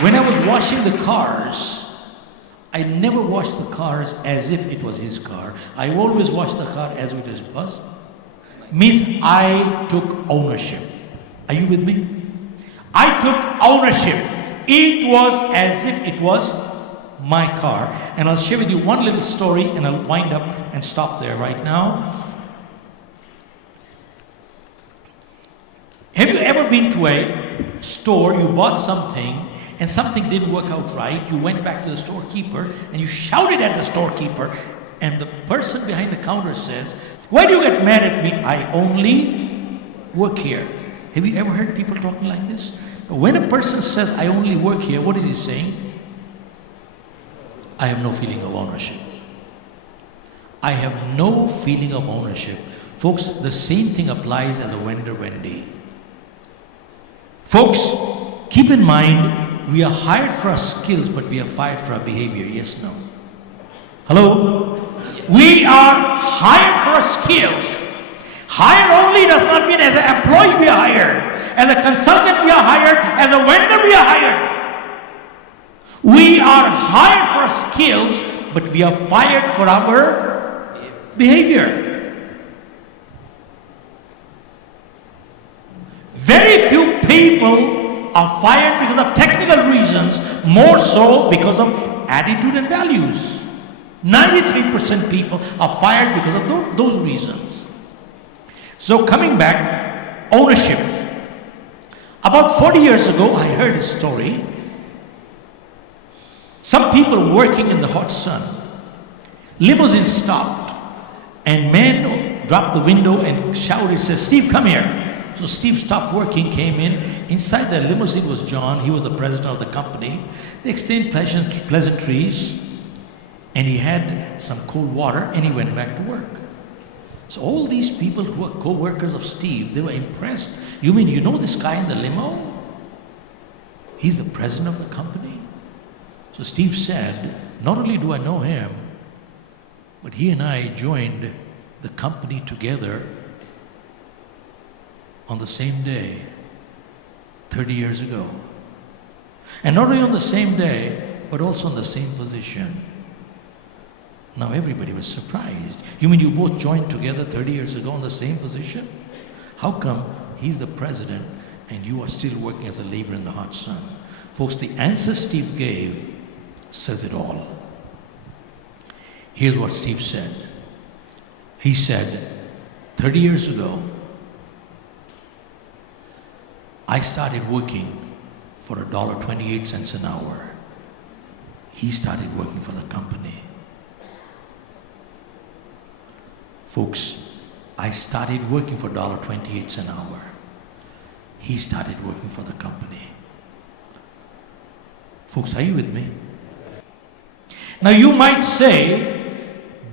When I was washing the cars, I never washed the cars as if it was his car. I always washed the car as it was. Means I took ownership. Are you with me? I took ownership. It was as if it was my car. And I'll share with you one little story and I'll wind up and stop there right now. Have you ever been to a store, you bought something and something didn't work out right, you went back to the storekeeper and you shouted at the storekeeper and the person behind the counter says, "Why do you get mad at me? I only work here." Have you ever heard people talking like this? When a person says, "I only work here," what is he saying? I have no feeling of ownership. I have no feeling of ownership. Folks, the same thing applies as a vendor Wendy. Folks, keep in mind, we are hired for our skills, but we are fired for our behavior. Yes, no? Hello? We are hired for our skills. Hired only does not mean as an employee we are hired. As a consultant we are hired. As a vendor we are hired. We are hired for our skills, but we are fired for our behavior. Very few people are fired because of technical reasons, more so because of attitude and values. 93% people are fired because of those reasons. So coming back, ownership. About 40 years ago, I heard a story. Some people working in the hot sun. Limousine stopped and man dropped the window and shouted, says, "Steve, come here." So Steve stopped working, came in. Inside the limousine was John. He was the president of the company. They exchanged pleasantries. And he had some cold water and he went back to work. So all these people who were co-workers of Steve, they were impressed. "You mean you know this guy in the limo? He's the president of the company?" So Steve said, "Not only do I know him, but he and I joined the company together on the same day, 30 years ago. And not only on the same day, but also in the same position." Now everybody was surprised. "You mean you both joined together 30 years ago in the same position? How come he's the president and you are still working as a laborer in the hot sun?" Folks, the answer Steve gave says it all. Here's what Steve said. He said, 30 years ago, I started working for $1.28 an hour. He started working for the company. Folks, I started working for $1.28 an hour. He started working for the company. Folks, are you with me? Now you might say,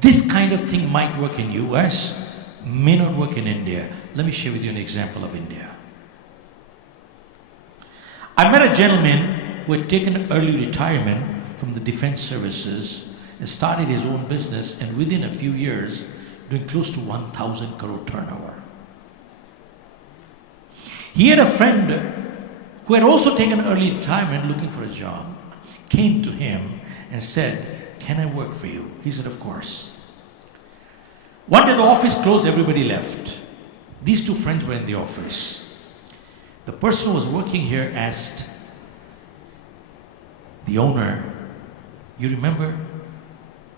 this kind of thing might work in US, may not work in India. Let me share with you an example of India. I met a gentleman who had taken early retirement from the defense services and started his own business, and within a few years, doing close to 1,000 crore turnover. He had a friend who had also taken early retirement looking for a job, came to him and said, "Can I work for you?" He said, "Of course." One day the office closed, everybody left. These two friends were in the office. The person who was working here asked the owner, "You remember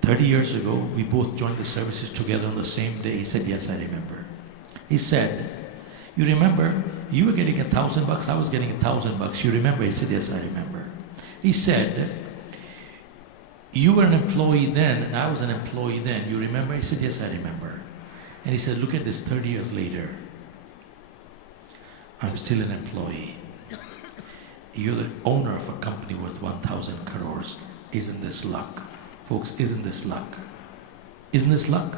30 years ago, we both joined the services together on the same day?" He said, "Yes, I remember." He said, "You remember, you were getting $1,000, I was getting $1,000. You remember?" He said, "Yes, I remember." He said, "You were an employee then, and I was an employee then. You remember?" He said, "Yes, I remember." And he said, "Look at this, 30 years later. I'm still an employee. You're the owner of a company worth 1,000 crores. Isn't this luck?" Folks, isn't this luck? Isn't this luck?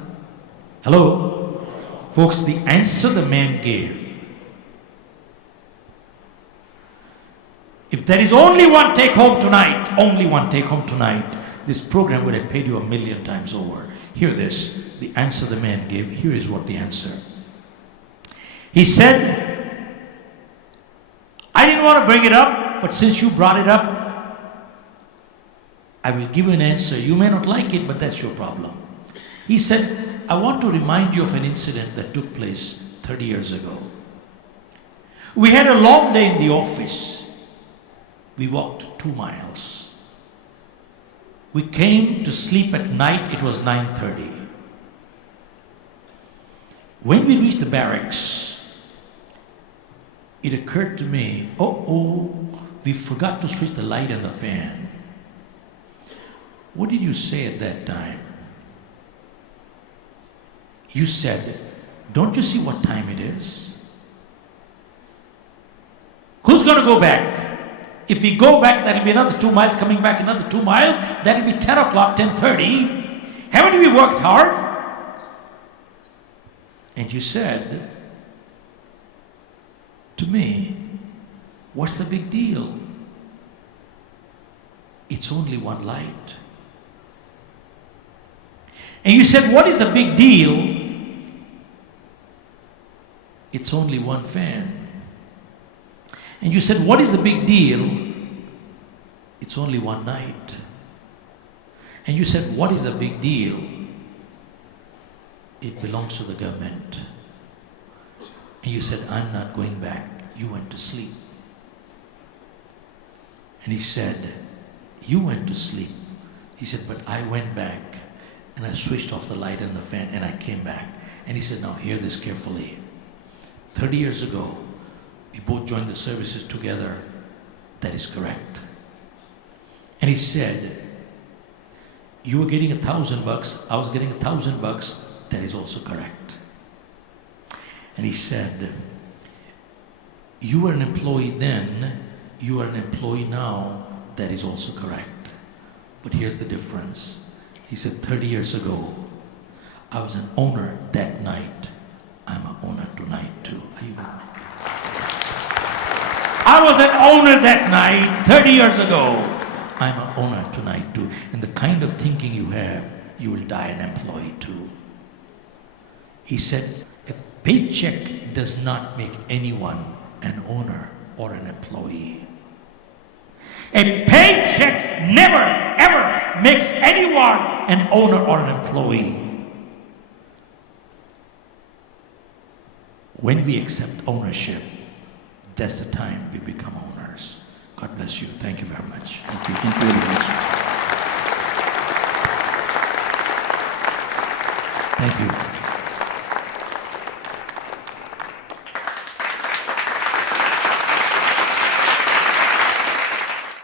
Hello? Folks, the answer the man gave. If there is only one take home tonight, only one take home tonight, this program would have paid you 1,000,000 times over. Hear this, the answer the man gave. Here is what the answer. He said, "I didn't want to bring it up, but since you brought it up, I will give you an answer. You may not like it, but that's your problem. He said, I want to remind you of an incident that took place 30 years ago. We had a long day in the office. We walked 2 miles. We came to sleep at night. It was 9:30. When we reached the barracks, it occurred to me, we forgot to switch the light and the fan. What did you say at that time? You said, don't you see what time it is? Who's going to go back? If we go back, that'll be another 2 miles, coming back another 2 miles, that'll be 10 o'clock, 10:30. Haven't we worked hard? And you said to me, what's the big deal? It's only one light. And you said, what is the big deal? It's only one fan. And you said, what is the big deal? It's only one night. And you said, what is the big deal? It belongs to the government. And you said, I'm not going back. You went to sleep. And he said, you went to sleep. He said, but I went back and I switched off the light and the fan and I came back. And he said, now hear this carefully. 30 years ago, we both joined the services together. That is correct. And he said, you were getting $1,000, I was getting $1,000. That is also correct. And he said, you were an employee then, you are an employee now. That is also correct. But here's the difference. He said, 30 years ago, I was an owner that night. I'm an owner tonight too. Are you with me? I was an owner that night, 30 years ago. I'm an owner tonight too. And the kind of thinking you have, you will die an employee too. He said, a paycheck does not make anyone an owner or an employee. A paycheck never, ever makes anyone an owner or an employee. When we accept ownership, that's the time we become owners. God bless you. Thank you very much. Thank you. Thank you very much. Thank you.